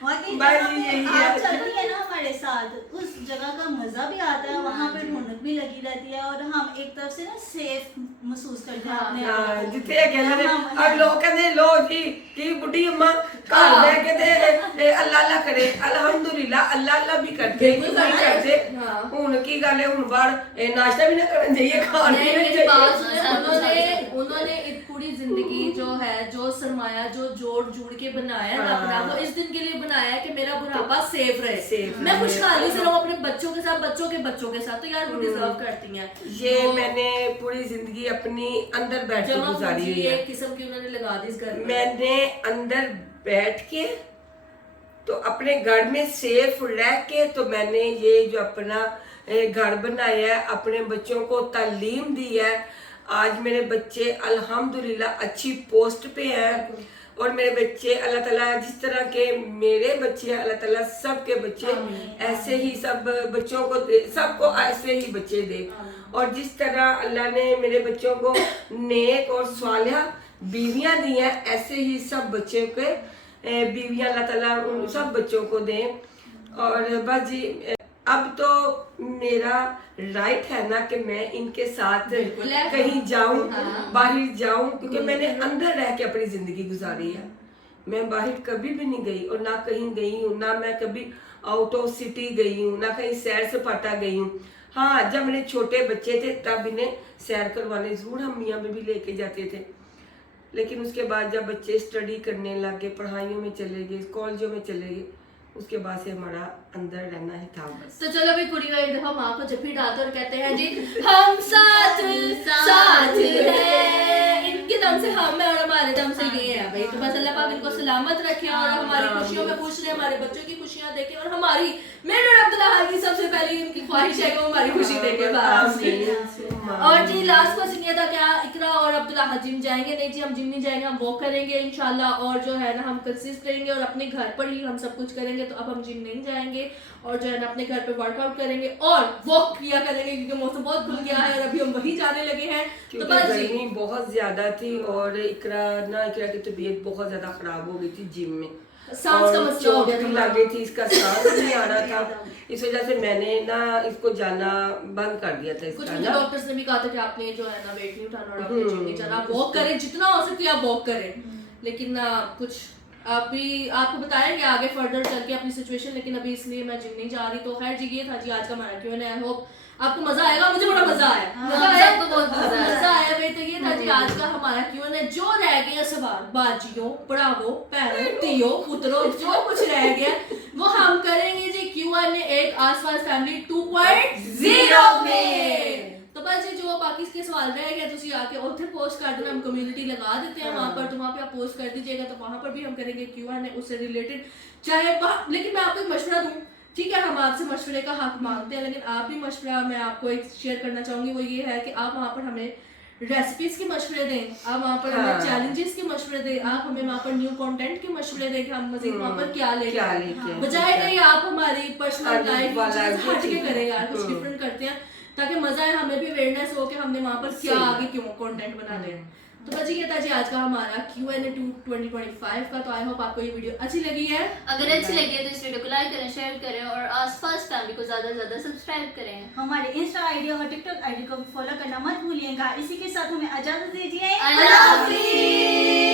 वाकई बात जहाँ पे यही आप है। चलोगे ना हमारे साथ, उस जगह का मजा भी आता है, वहाँ पे रौनक भी लगी रहती है और हम एक तरफ से ना सेफ महसूस करते हैं अपने आप हाँ, को। जिथे ये कहते ने हाँ, और लोग कहते लो जी कि बुढ़ी अम्मा घर हाँ। बह के ते अल्लाह अल्लाह करे, अल्हम्दुलिल्लाह अल्लाह अल्लाह भी करते बिल्कुल नहीं करते। करते। हाँ। हुन की गल है, हुन बाहर नाश्ता भी ना करना चाहिए, खाना भी नहीं, नहीं मेरी बात चाहिए। सुने, उन्होंने एक पूरी जिंदगी जो है, जो सरमाया जो जोड़ जुड़ के बनाया है ना अपना, वो इस दिन के लिए बनाया है कि मेरा बुढ़ापा सेफ रहे, Safe मैं रहे। खुशहाली से रहूं अपने बच्चों के साथ, बच्चों के बच्चों के साथ, तो यार वो डिजर्व करती हैं। ये तो मैंने पूरी जिंदगी अपनी अंदर बैठ के जमा गुजारी हुई पूंजी है। एक किस्म की उन्होंने लगा दी इस घर में। मैंने अंदर बैठ के तो अपने घर में सेफ रह के तो मैंने ये जो अपना घर बनाया है, अपने बच्चों को तालीम दी है। आज मेरे बच्चे अल्हम्दुलिल्लाह अच्छी पोस्ट पे हैं और मेरे बच्चे अल्लाह ताला जिस तरह के मेरे बच्चे हैं, अल्लाह ताला सबके बच्चे ऐसे ही सब बच्चों को दे, सबको ऐसे ही बच्चे दे। और जिस तरह अल्लाह ने मेरे बच्चों को नेक और सालिहा बीवियां दी हैं, ऐसे ही सब बच्चों के बीवियां अल्लाह ताला उन सब बच्चों को दें। और बस जी अब तो मेरा राइट है ना कि मैं इनके साथ बिल्कुल है। कहीं जाऊं, हाँ। बाहर जाऊं, क्योंकि मैंने अंदर रह के अपनी जिंदगी गुजारी है। मैं बाहर कभी भी नहीं गई और ना कहीं गई हूँ, ना मैं कभी आउट ऑफ सिटी गई हूँ, ना कहीं सैर सपाटा गई हूँ। हाँ, जब मेरे छोटे बच्चे थे तब इन्हें सैर करवाने जरूर हम मियाँ में भी लेके जाते थे, लेकिन उसके बाद जब बच्चे स्टडी करने लगे, पढ़ाइयों में चले गए, कॉलेजों में चले गए, उसके बाद से हमारा अंदर रहना ही था बस। तो चलो भाई, कुड़ी एक दफा माँ को जफ्फी डालते और कहते हैं जी हम साथ साथ हैं, इनके दम से हम है और हमारे दम से ये है भाई। तो बस अल्लाह पाक इनको सलामत रखे और हमारी खुशियों में खुश रहे, हमारे बच्चों की खुशियां देखें और हमारी, मेरे और अब्दुल्ला हाल की सबसे पहली इनकी ख्वाहिश है कि वो हमारी खुशी देखे बस। और जी लास्ट क्वेश्चन ये था, क्या इकरा और अब्दुल्ला जिम जाएंगे? नहीं जी, हम जिम नहीं जाएंगे, हम वॉक करेंगे इंशाल्लाह, और जो है ना हम कंसिस्ट करेंगे और अपने घर पर ही हम सब कुछ करेंगे। तो अब हम जिम नहीं जाएंगे और जो है ना अपने घर पे वर्कआउट करेंगे और वॉक किया करेंगे, क्योंकि मौसम बहुत खुल गया है और अभी हम वही जाने लगे हैं। तो क्योंकि बस जी, गर्मी बहुत ज्यादा थी और इकरा की तबीयत बहुत ज्यादा खराब हो गई थी जिम में, सांस का मसला हो गया चोट था। भी लग गई थी, इसका सांस नहीं आ रहा था, इस वजह से मैंने ना इसको जाना बंद कर दिया था कुछ इसका मुझे ना। डॉक्टर्स ने भी कहा था कि आपने जो है ना वेट नहीं उठाना और आपने जिम नहीं जाना, आप वॉक करें, जितना हो सके आप वॉक करें। लेकिन कुछ अभी आपको बताएंगे आगे फर्दर चल के अपनी सिचुएशन, लेकिन अभी इसलिए मैं जिम नहीं जा रही। तो खैर जी, ये था जी आज का हमारा Q&A। आई होप आपको मजा आएगा, मुझे बड़ा मजा आया, मजा आया, सबको बहुत मजा आया भाई। तो ये था जी आज का हमारा Q&A। जो रह गया सवाल बाजियों, पढ़ावो, पैरों, तियो, पुत्रों, जो कुछ रह गया वो हम करेंगे जी Q&A एक आसपास फैमिली 2.0 में। तो बस ये जो बाकी के सवाल रह गए तुम आके उधर पोस्ट कर देना, हम कम्युनिटी लगा देते हैं वहां पर, तो वहां पे आप पोस्ट कर दीजिएगा, तो वहां पर भी हम करेंगे Q&A उससे रिलेटेड। चाहे लेकिन मैं आपको एक मशवरा दूं, ठीक है, हम आपसे मशवरे का हक मांगते हैं, लेकिन आप भी मशवरा मैं आपको एक शेयर करना चाहूंगी, वो ये है कि आप वहाँ पर हमें रेसिपीज के मशवरे दें, आप वहाँ पर हमें चैलेंजेस के मशवरे दें, आप हमें वहाँ पर न्यू कंटेंट के मशवरे दें कि हम मजीद वहाँ पर क्या लेके आए, बजाय नहीं आप हमारी पर्सनल लाइफ हट के करें यार, कुछ डिफरेंट करते हैं ताकि मजा आए, हमें भी अवेयरनेस हो कि हमने वहाँ पर क्या आगे क्यों कंटेंट बनाने हैं। तो बस ये था जी आज का हमारा Q&A 2025 का। तो आई होप आपको ये वीडियो अच्छी लगी है। अगर अच्छी लगी है तो इस वीडियो को लाइक करें, शेयर करें और आसपास फैमिली को ज्यादा से ज्यादा सब्सक्राइब करें। हमारे इंस्टा आईडी और टिकटॉक आईडी को भी फॉलो करना मत भूलिएगा। इसी के साथ हमें इजाजत दीजिए। अल्लाह हाफिज़।